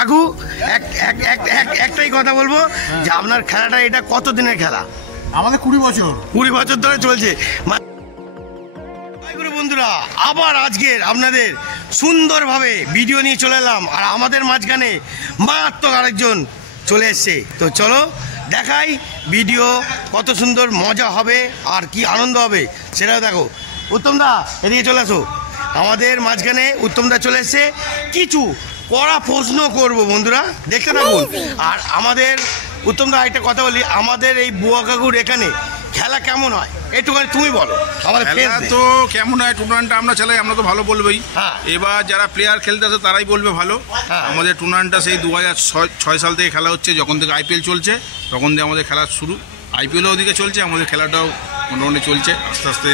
কাকু একটাই কথা বলবো যে আপনার খেলাটা এটা কত দিনের খেলা? আমাদের 20 বছর ধরে চলছে। বন্ধুরা আবার আজকের আপনাদের সুন্দরভাবে ভিডিও নিয়ে চলে এলাম, আর আমাদের মাঝখানে মারাত্মক আরেকজন চলে এসছে। তো চলো দেখাই ভিডিও কত সুন্দর মজা হবে আর কি আনন্দ হবে সেটাও দেখো। উত্তমদা এদিকে চলে আসো, আমাদের মাঝখানে উত্তমদা চলে এসছে। কিছু কড়া প্রশ্ন করব বন্ধুরা, দেখতে থাকুন। আর আমাদের উত্তমদা একটা কথা বলি, আমাদের এই বুয়া কাকুর এখানে খেলা কেমন হয় একটুখানি তুমি বলো। আমাদের খেলা তো কেমন হয়, টুর্নামেন্টটা আমরা চালাই, আমরা তো ভালো বলবেই। হ্যাঁ। এবার যারা প্লেয়ার খেলতে আসে তারাই বলবে ভালো। হ্যাঁ। আমাদের টুর্নামেন্টটা সেই 2006 সাল থেকে খেলা হচ্ছে, যখন থেকে আইপিএল চলছে তখন থেকে আমাদের খেলা শুরু। আইপিএলও ওদিকে চলছে, আমাদের খেলাটাও মোটামুটি চলছে, আস্তে আস্তে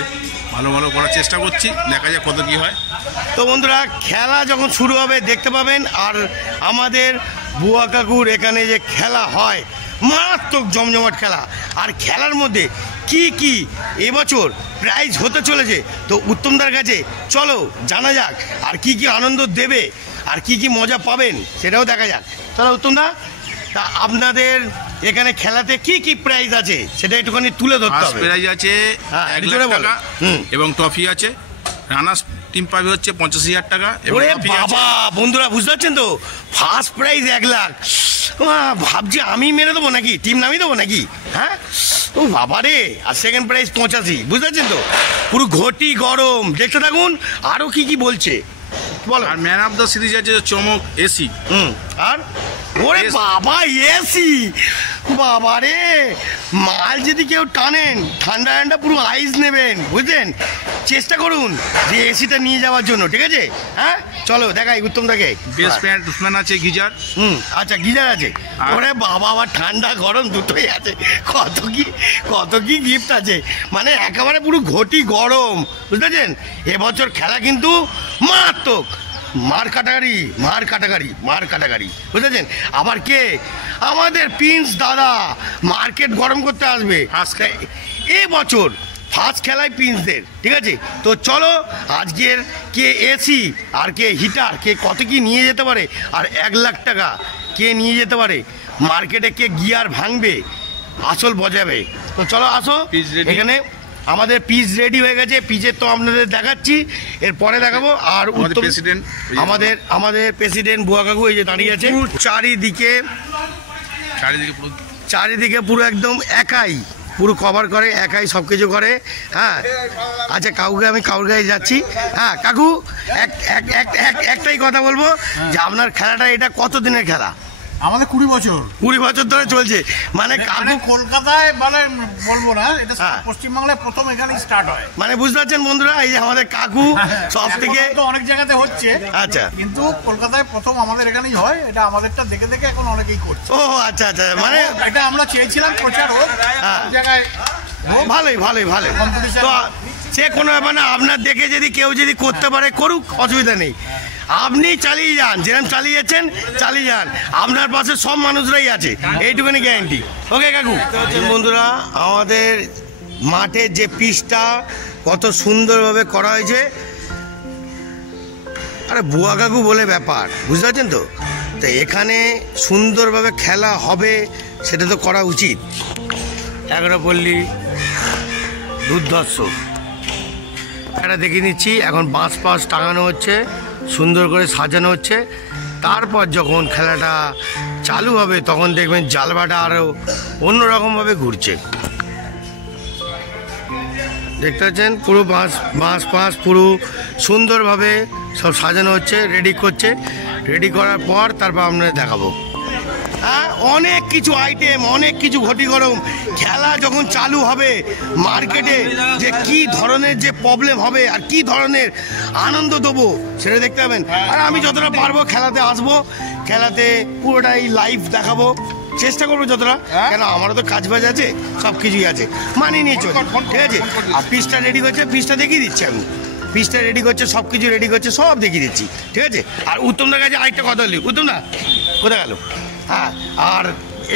ভালো ভালো করার চেষ্টা করছি, দেখা যাক কত কী হয়। তো বন্ধুরা খেলা যখন শুরু হবে দেখতে পাবেন। আর আমাদের বুয়া কাকুর এখানে যে খেলা হয় মারাত্মক জমজমাট খেলা, আর খেলার মধ্যে কি কি এবছর প্রাইজ হতে চলেছে তো উত্তমদার কাছে চলো জানা যাক, আর কি কি আনন্দ দেবে আর কি কি মজা পাবেন সেটাও দেখা যাক। চলো উত্তমদা, তা আপনাদের এখানে খেলাতে কি কি প্রাইজ আছে সেটা একটুখানি তুলে ধরতে হবে। প্রাইজ আছে 1 লাখ টাকা এবং ট্রফি আছে। রানার্স টিম পাবে হচ্ছে 85,000 টাকা। ওরে বাবা বন্ধুরা বুঝতে পারছেন তো, ফার্স্ট প্রাইজ 1 লাখ। ভাবছি আমি মেরে দেবো নাকি, টিম নামিয়ে দেবো নাকি? হ্যাঁ ও বাবা রে। আর সেকেন্ড প্রাইজ 85, বুঝতে পারছেন তো, পুরো ঘটি গরম। দেখতে থাকুন আরও কি কি বলছে বলো। আর ম্যান অফ দ্য সিরিজ আছে চমক এসি। আর ওরে বাবা এসি, বাবা রে মাল যদি কেউ টানেন ঠান্ডা ঠান্ডা পুরো আইস নেবেন, বুঝলেন? চেষ্টা করুন যে এসিটা নিয়ে যাওয়ার জন্য, ঠিক আছে? হ্যাঁ চলো দেখাই উত্তমদাকে। বেস্ট ফ্যান আছে গিজার। আচ্ছা গিজার আছে। ওরে বাবা আবার ঠান্ডা গরম দুটোই আছে। কত কি গিফট আছে, মানে একেবারে পুরো ঘটি গরম, বুঝতে পারছেন? এবছর খেলা কিন্তু মারাত্মক, মার কাটাগাড়ি, বুঝেছেন? আবার কে? আমাদের প্রিন্স দাদা মার্কেট গরম করতে আসবে এবছর ফার্স্ট খেলায় প্রিন্সদের, ঠিক আছে? তো চলো আজকের কে এসি আর কে হিটার, কে কত কি নিয়ে যেতে পারে, আর 1 লাখ টাকা কে নিয়ে যেতে পারে, মার্কেটে কে গিয়ার ভাঙবে, আসল বজাবে। তো চলো আসো, এখানে আমাদের পিচ রেডি হয়ে গেছে। পিচের তো আপনাদের দেখাচ্ছি, এরপরে দেখাবো। আর আমাদের প্রেসিডেন্ট বুয়া কাকু এই যে দাঁড়িয়ে আছে। চারিদিকে পুরো একদম একাই পুরো কভার করে, একাই সব কিছু করে। হ্যাঁ আচ্ছা আমি কাকুর গায়ে যাচ্ছি। হ্যাঁ কাকু একটাই কথা বলবো যে আপনার খেলাটা এটা কত দিনের খেলা? আমাদের 20 বছর ধরে চলছে। মানে কলকাতায় মানে বলবো না, এটা পশ্চিমবাংলায় প্রথম এখানে স্টার্ট হয়। মানে বুঝতে পারছেন বন্ধুরা, এই যে আমাদের কাকু সব থেকে তো অনেক জায়গাতে হচ্ছে, আচ্ছা, কিন্তু কলকাতায় প্রথম আমাদের এখানেই হয়। এটা আমাদেরটা দেখে দেখে এখন অনেকেই করছে। ও আচ্ছা আচ্ছা, মানে এটা আমরা চেয়েছিলাম প্রচার হোক জায়গায়। ভালোই তো সে কোনো ব্যাপার না, আপনার দেখে যদি কেউ যদি করতে পারে করুক, অসুবিধা নেই। আপনি চালিয়ে যান, যেরকম চালিয়ে যান, আপনার পাশে সব মানুষরাই আছে, এইটুকুনি গ্যারান্টি। ওকে কাকু। বন্ধুরা আমাদের মাঠের যে পিচটা কত সুন্দরভাবে করা হয়েছে, আরে বুয়া কাকু বলে ব্যাপার, বুঝতে পারছেন তো? তো এখানে সুন্দরভাবে খেলা হবে সেটা তো করা উচিত। 11 পল্লী দুর্ধর্ষ এটা দেখিয়ে নিচ্ছি। এখন বাঁশ টাঙানো হচ্ছে, সুন্দর করে সাজানো হচ্ছে। তারপর যখন খেলাটা চালু হবে তখন দেখবেন জালবাটা আরও অন্যরকমভাবে ঘুরছে। দেখতে পাচ্ছেন পুরো বাঁশ পুরো সুন্দরভাবে সব সাজানো হচ্ছে, রেডি করার পর তারপর আপনাদের দেখাবো। হ্যাঁ অনেক কিছু আইটেম, অনেক কিছু ঘটি গরম। খেলা যখন চালু হবে মার্কেটে যে কি ধরনের যে প্রবলেম হবে আর কি ধরনের আনন্দ দেবো সেটা দেখতে পাবেন। আর আমি যতটা পারবো খেলাতে আসবো, খেলাতে পুরোটাই লাইভ দেখাবো, চেষ্টা করবো যতটা, কেন আমারও তো কাজ বাজ আছে, সব কিছুই আছে, মানিয়ে নিয়ে চলি, ঠিক আছে? আর পিচটা রেডি করছে, পিচটা দেখিয়ে দিচ্ছি আমি। পিচটা রেডি করছে, সব কিছু রেডি করছে, সব দেখিয়ে দিচ্ছি, ঠিক আছে? আর উত্তমদার কাছে আরেকটা কথা বলি। উত্তমদা কোথায় গেল? হ্যাঁ আর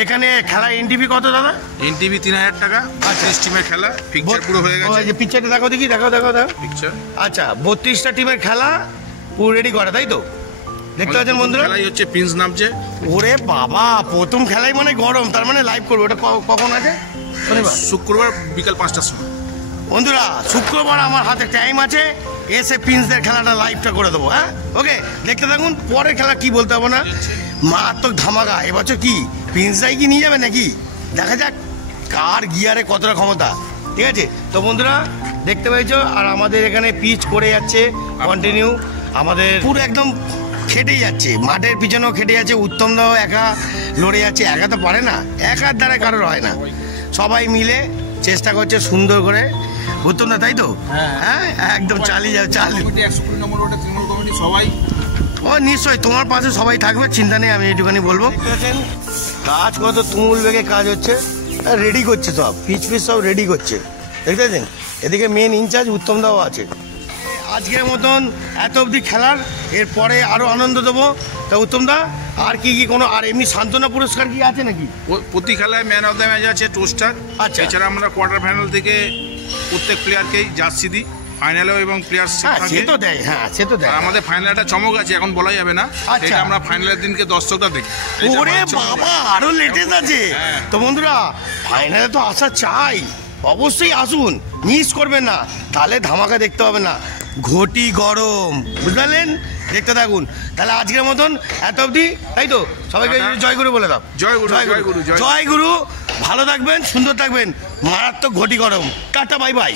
এখানে খেলা এনটিভি কত দাদা? এনটিভি 3000 টাকা। 30 টিমের খেলা, পিকচার পুরো হয়ে গেছে। যে পিকচারটা দেখো দেখি, দেখাও পিকচার। আচ্ছা 32টা টিমের খেলা পুরো রেডি করা, তাই তো? দেখতে পাচ্ছেন বন্ধুরা, খেলাই হচ্ছে প্রিন্স নামছে। ওরে বাবা, প্রথম খেলাই মানে গরম, তার মানে লাইভ করবো। ওটা কখন আছে? শনিবার, শুক্রবার বিকাল 5টার সময়। বন্ধুরা শুক্রবার আমার হাতে টাইম আছে, এসে প্রিন্সদের খেলাটা লাইভটা করে দেবো। হ্যাঁ, ওকে, দেখতে থাকুন। পরের খেলা কি বলতে হবে না, মারাত্মক ধামাকা। এবছর কি প্রিন্সরাই কি নিয়ে যাবে নাকি, দেখা যাক কার গিয়ারে কতটা ক্ষমতা। ঠিক আছে, তো বন্ধুরা দেখতে পেয়েছো, আর আমাদের এখানে পিচ করে যাচ্ছে কন্টিনিউ, আমাদের পুরো একদম খেটেই যাচ্ছে, মাঠের পিছনেও খেটে যাচ্ছে। উত্তম দাও একা লড়ে যাচ্ছে, একা তো পারে না, একার দ্বারা কারোর হয় না, সবাই মিলে চেষ্টা করছে সুন্দর করে। উত্তম দা, তাই তো? হ্যাঁ, একদম চালিয়ে যাও, চালিয়ে। 120 নম্বর ওটা তৃণমূল কমিটি সবাই। ও নিশ্চয়ই, তোমার পাশে সবাই থাকবে, চিন্তা নেই, আমি একটুখানি বলবো। কাজ কত তুমুল বেগে কাজ হচ্ছে, রেডি করছে সব, পিচ সব রেডি করছে, দেখতে পাচ্ছেন। এদিকে মেন ইনচার্জ উত্তম দাও আছে। আজকের মতন এত অবধি খেলার, এরপরে আরও আনন্দ দেবো। তা উত্তম দা, আর কি কোনো আর এমনি সান্ত্বনা পুরস্কার কি আছে নাকি? প্রতি খেলায় ম্যান অফ দ্য ম্যাচ আছে, টোস্টার। আচ্ছা। এছাড়া আমরা কোয়ার্টার ফাইনাল থেকে প্রত্যেক প্লেয়ারকেই জার্সি দিই, ফাইনালেও এবং প্লেয়ার সে তো দেয়, হ্যাঁ সে তো দেয়। আমাদের ফাইনালে একটা চমক আছে, এখন বলা যাবে না। আচ্ছা। এটা আমরা ফাইনালের দিনকে দর্শকরা দেখি। ওরে বাবা, আরো লেটেস্ট আছে। তো বন্ধুরা, ফাইনালে তো আসা চাই, অবশ্যই আসুন, মিস করবেন না, তাহলে ধামাকা দেখতে হবে না। ঘটি গরম, বুঝতে পারলেন? দেখতে থাকুন। তাহলে আজকের মতন এত অবধি, তাই তো? সবাইকে জয় গুরু বলে দাও। জয় গুরু, জয় গুরু, জয় গুরু। ভালো থাকবেন, সুন্দর থাকবেন, মারাত্মক ঘটি গরম। Tata, bye bye.